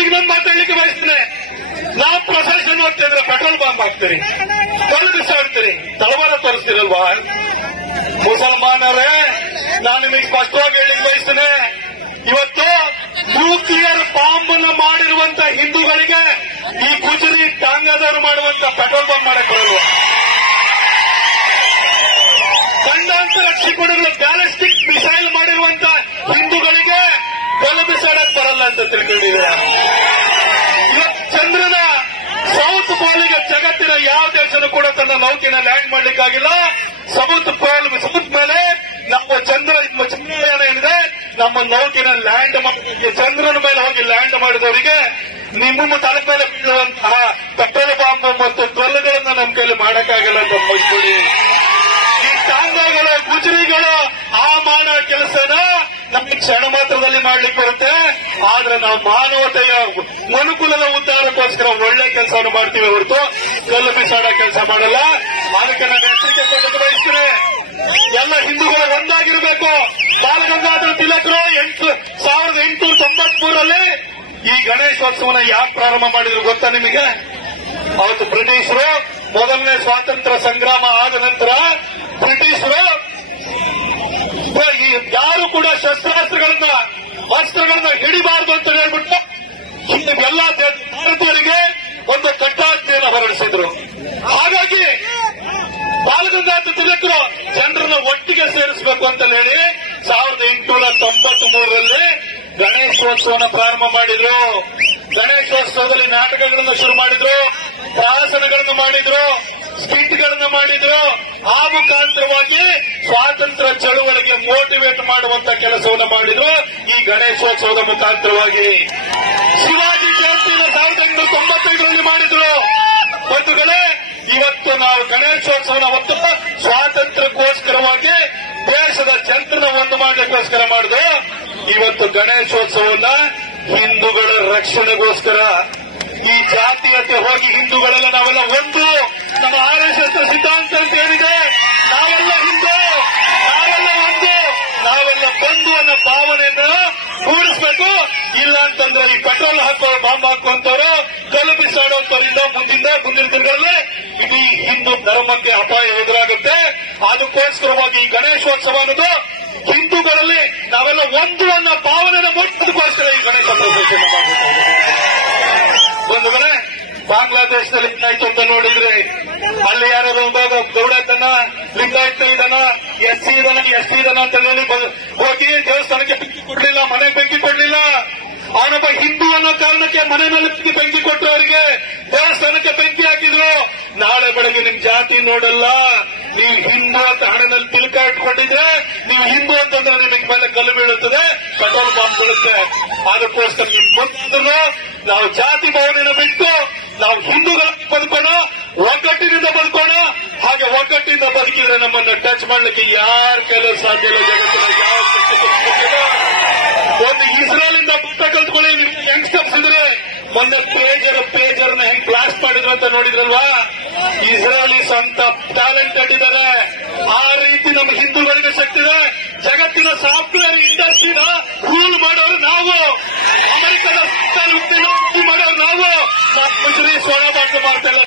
ಇನ್ನೊಂದು ಮಾತಾಡ್ಲಿಕ್ಕೆ ಬಯಸ್ತೇನೆ. ನಾವು ಪ್ರೊಸೆಷನ್ ಮಾಡ್ತಿದ್ರೆ ಪೆಟ್ರೋಲ್ ಬಾಂಬ್ ಹಾಕ್ತೀರಿ. ಕಳ್ಳು ಬಿಸಾಡ್ತೀರಿ. ತಳವಾರ ತೋರಿಸ್ತೀರಲ್ವಾ? ಮುಸಲ್ಮಾನರೇ, ನಾನು ನಿಮಗೆ ಸ್ಪಷ್ಟವಾಗಿ ಹೇಳಲಿಕ್ಕೆ ಬಯಸ್ತೇನೆ. ಇವತ್ತು ನ್ಯೂಕ್ಲಿಯರ್ ಬಾಂಬ್ ಮಾಡಿರುವಂತ ಹಿಂದೂಗಳಿಗೆ ಈ ಗುಜರಿ ಟಾಂಗಾದವರು ಮಾಡುವಂತ ಪೆಟ್ರೋಲ್ ಬಾಂಬ್ ಮಾಡಕ್ ಬರಲ್ವಾ? ಬರಲ್ಲ ಅಂತ ತಿಳ್ಕೊಂಡಿದ್ದೀರ? ಇವತ್ತು ಚಂದ್ರನ ಸೌತ್ ಪಾಲಿಗೆ ಜಗತ್ತಿನ ಯಾವ ದೇಶನೂ ಕೂಡ ತನ್ನ ನೌಕೆನ ಲ್ಯಾಂಡ್ ಮಾಡ್ಲಿಕ್ಕಾಗಿಲ್ಲ. ಸಮುದ್ರ ಪಾಲ್, ಸಮುದ್ರ ಮೇಲೆ ನಮ್ಮ ಚಂದ್ರ ಚಂದ್ರಯಾನ ಏನಿದೆ, ನಮ್ಮ ನೌಕೆನ ಲ್ಯಾಂಡ್ ಚಂದ್ರನ ಮೇಲೆ ಹೋಗಿ ಲ್ಯಾಂಡ್ ಮಾಡಿದವರಿಗೆ ನಿಮ್ಮ ತಲೆ ಮೇಲೆ ಬೀಳುವಂತಹ ಪೆಟ್ರೋಲ್ ಬಾಂಬ್ ಮತ್ತು ಕಲ್ಲುಗಳನ್ನ ನಮ್ಮ ಕೈಲಿ ಮಾಡಕ್ಕಾಗಲ್ಲ ಅಂತ ನೋಡ್ಕೊಳ್ಳಿ ಈ ಟಾಂಗಾಗಳು ಗುಜರಿಗಳು ಆ ಮಾಡೋ ಕೆಲಸನ ನಮಗೆ ಕ್ಷಣ ಮಾತ್ರದಲ್ಲಿ ಮಾಡ್ಲಿಕ್ಕೆ ಬರುತ್ತೆ. ಆದ್ರೆ ನಾವು ಮಾನವತೆಯ ಮನುಕುಲದ ಉದ್ದಾರಕ್ಕೋಸ್ಕರ ಒಳ್ಳೆ ಕೆಲಸವನ್ನು ಮಾಡ್ತೀವಿ ಹೊರತು. ಕಲ್ಲು ಬಿಸಾಡೋ ಕೆಲಸ ಮಾಡಲ್ಲ. ಅದಕ್ಕೆ ನಾನು ಎಚ್ಚರಿಕೆ ಕೊಡಕ್ಕೆ ಬಯಸ್ತೇನೆ. ಎಲ್ಲ ಹಿಂದೂಗಳು ಒಂದಾಗಿರಬೇಕು. ಬಾಲಗಂಗಾಧರ ತಿಲಕರು ಎಂಟು, ಸಾವಿರದ ಎಂಟುನೂರ ತೊಂಬತ್ಮೂರಲ್ಲಿ ಈ ಗಣೇಶೋತ್ಸವನ ಯಾಕೆ ಪ್ರಾರಂಭ ಮಾಡಿದ್ರು ಗೊತ್ತಾ ನಿಮಗೆ? ಅವತ್ತು ಬ್ರಿಟಿಷರು ಮೊದಲನೇ ಸ್ವಾತಂತ್ರ್ಯ ಸಂಗ್ರಾಮ ಆದ ನಂತರ ಬ್ರಿಟಿಷರು ಯಾರು ಕೂಡ ಶಸ್ತ್ರಾಸ್ತ್ರಗಳನ್ನ, ವಸ್ತ್ರಗಳನ್ನ ಹಿಡಿಬಾರದು ಅಂತ ಹೇಳ್ಬಿಟ್ಟು ಎಲ್ಲ ಭಾರತೀಯರಿಗೆ ಒಂದು ಕಟ್ಟಾಜ್ಞೆಯನ್ನು ಹೊರಡಿಸಿದ್ರು. ಹಾಗಾಗಿ ಬಾಲಗಂಗಾಧರ ತಿಲಕರು ಜನರನ್ನ ಒಟ್ಟಿಗೆ ಸೇರಿಸಬೇಕು ಅಂತ ಹೇಳಿ ಸಾವಿರದ ಎಂಟುನೂರ ತೊಂಬತ್ ಮೂರರಲ್ಲಿ ಗಣೇಶೋತ್ಸವನ ಪ್ರಾರಂಭ ಮಾಡಿದ್ರು. ಗಣೇಶೋತ್ಸವದಲ್ಲಿ ನಾಟಕಗಳನ್ನು ಶುರು ಮಾಡಿದ್ರು ಪ್ರಾಸನಗಳನ್ನು ಮಾಡಿದ್ರು, ಸ್ಕಿಟ್ಗಳನ್ನು ಮಾಡಿದ್ರು. ಆ ಮುಖಾಂತರವಾಗಿ ಸ್ವಾತಂತ್ರ್ಯ ಚಳುವಳಿಗೆ ಮಾಡುವಂತ ಕೆಲಸವನ್ನು ಮಾಡಿದ್ರು. ಈ ಗಣೇಶೋತ್ಸವದ ಮುಖಾಂತರವಾಗಿ ಶಿವಾಜಿ ಜಯಂತಿನ ಸಾವಿರದ ಎಂಟುನೂರ ತೊಂಬತ್ತೈದರಲ್ಲಿ ಮಾಡಿದ್ರು. ಬಂಧುಗಳೇ, ಇವತ್ತು ನಾವು ಗಣೇಶೋತ್ಸವನ ಹೊತ್ತು ಸ್ವಾತಂತ್ರ್ಯಕ್ಕೋಸ್ಕರವಾಗಿ ದೇಶದ ಜನರನ್ನ ಒಂದು ಮಾಡಲಿಕ್ಕೋಸ್ಕರ ಮಾಡಿದ್ರು ಇವತ್ತು ಗಣೇಶೋತ್ಸವನ್ನ ಹಿಂದೂಗಳ ರಕ್ಷಣೆಗೋಸ್ಕರ, ಈ ಜಾತಿಯತೆ ಹೋಗಿ ಹಿಂದೂಗಳೆಲ್ಲ ನಾವೆಲ್ಲ ಒಂದು. ನಮ್ಮ ಆರ್ ಸಿದ್ಧಾಂತ ಅಂತ ಏನಿದೆ? ನಾವೆಲ್ಲ ಹಿಂದೂ ನಾವೆಲ್ಲ ಒಂದು ನಾವೆಲ್ಲ ಬಂಧು ಅನ್ನೋ ಭಾವನೆಯನ್ನ ಇಲ್ಲ ಅಂತಂದ್ರೆ ಈ ಪೆಟ್ರೋಲ್ ಹಾಕೋ ಬಾಂಬ್ ಹಾಕುವಂತವ್ರು ಕಲ್ಲು ಮುಂದಿಂದ ಮುಂದಿನ ದಿನಗಳಲ್ಲಿ ಇಡೀ ಹಿಂದೂ ಧರ್ಮಕ್ಕೆ ಅಪಾಯ ಎದುರಾಗುತ್ತೆ. ಅದಕ್ಕೋಸ್ಕರವಾಗಿ ಈ ಗಣೇಶೋತ್ಸವ ಅನ್ನೋದು ಹಿಂದೂಗಳಲ್ಲಿ ನಾವೆಲ್ಲ ಒಂದು ಅನ್ನೋ ಮುಟ್ಟೋದಕ್ಕೋಸ್ಕರ ಈ ಗಣೇಶ ಬಂಧುಗಳೇ, ಬಾಂಗ್ಲಾದೇಶದಲ್ಲಿ ಏನಾಯ್ತು ಅಂತ ನೋಡಿದ್ರೆ ಅಲ್ಲಿ ಯಾರು ಗೌಡ ಇದ್ದಾನ ಲಿಂಗಾಯತ ಇದಾನ, ಎಸ್ ಸಿ ಇದನ್ನ ಎಸ್ ಸಿ ಇದಾನ ಅಂತ ಹೇಳಿ ಹೋಗಿ ದೇವಸ್ಥಾನಕ್ಕೆ ಕೊಡ್ಲಿಲ್ಲ ಮನೆಗೆ ಬೆಂಕಿ ಕೊಡ್ಲಿಲ್ಲ ಅವನೊಬ್ಬ ಹಿಂದೂ ಅನ್ನೋ ಕಾರಣಕ್ಕೆ ಮನೆ ಮೇಲೆ ಬೆಂಕಿ ಅವರಿಗೆ ದೇವಸ್ಥಾನಕ್ಕೆ ಬೆಂಕಿ ಹಾಕಿದ್ರು. ನಾಳೆ ಬೆಳಗ್ಗೆ ನಿಮ್ ಜಾತಿ ನೋಡಲ್ಲ. ನೀವು ಹಿಂದೂ ಅಂತ ಹಣದಲ್ಲಿ ತಿಲಕ ಇಟ್ಕೊಂಡಿದ್ರೆ ನೀವು ಹಿಂದೂ ಅಂತಂದ್ರೆ ನಿಮಗೆ ಮೇಲೆ ಕಲ್ಲು ಬೀಳುತ್ತದೆ, ಪೆಟ್ರೋಲ್ ಬಾಂಬ್ ಬೀಳುತ್ತೆ. ಅದಕ್ಕೋಸ್ಕರ ನಿಮ್ ಮುಂದೆ ನಾವು ಜಾತಿ ಭವನ ಬಿಟ್ಟು ನಾವು ಹಿಂದೂಗಳ ಬದುಕೋಣ, ಒಗ್ಗಟ್ಟಿನಿಂದ ಬದುಕೋಣ. ಹಾಗೆ ಒಗ್ಗಟ್ಟಿನಿಂದ ಬದುಕಿದ್ರೆ ನಮ್ಮನ್ನ ಟಚ್ ಮಾಡಲಿಕ್ಕೆ ಯಾರ ಕೆಲಸ ಸಾಧ್ಯ ಇಲ್ಲ. ಜಗತ್ತಿನ ಯಾವ ಶಕ್ತಿಗೂ ಸಾಧ್ಯ ಇಲ್ಲ. ಒಂದು ಇಸ್ರೇಲ್ ಇಂದ ಬುಟ್ಟ ಕಲ್ತ್ಕೊಳ್ಳಿ ನಿಮ್ಗೆ ಯಂಗ್ಸ್ಟರ್ಸ್ ಇದ್ರೆ ಮೊನ್ನೆ ಪೇಜರ್ ಪೇಜರ್ನ ಹೆಂಗ್ ಬ್ಲಾಸ್ಟ್ ಮಾಡಿದ್ರು ಅಂತ ನೋಡಿದ್ರಲ್ವಾ? ಇಸ್ರೇಲಿಸ್ ಅಂತ ಟ್ಯಾಲೆಂಟ್ ಕಟ್ಟಿದ್ದಾರೆ ಆ ರೀತಿ ನಮ್ಮ ಹಿಂದೂಗಳಿಗೆ ಶಕ್ತಿ ಇದೆ. ಜಗತ್ತಿನ ಸಾಫ್ಟ್ವೇರ್ ಇಂಡಸ್ಟ್ರಿನ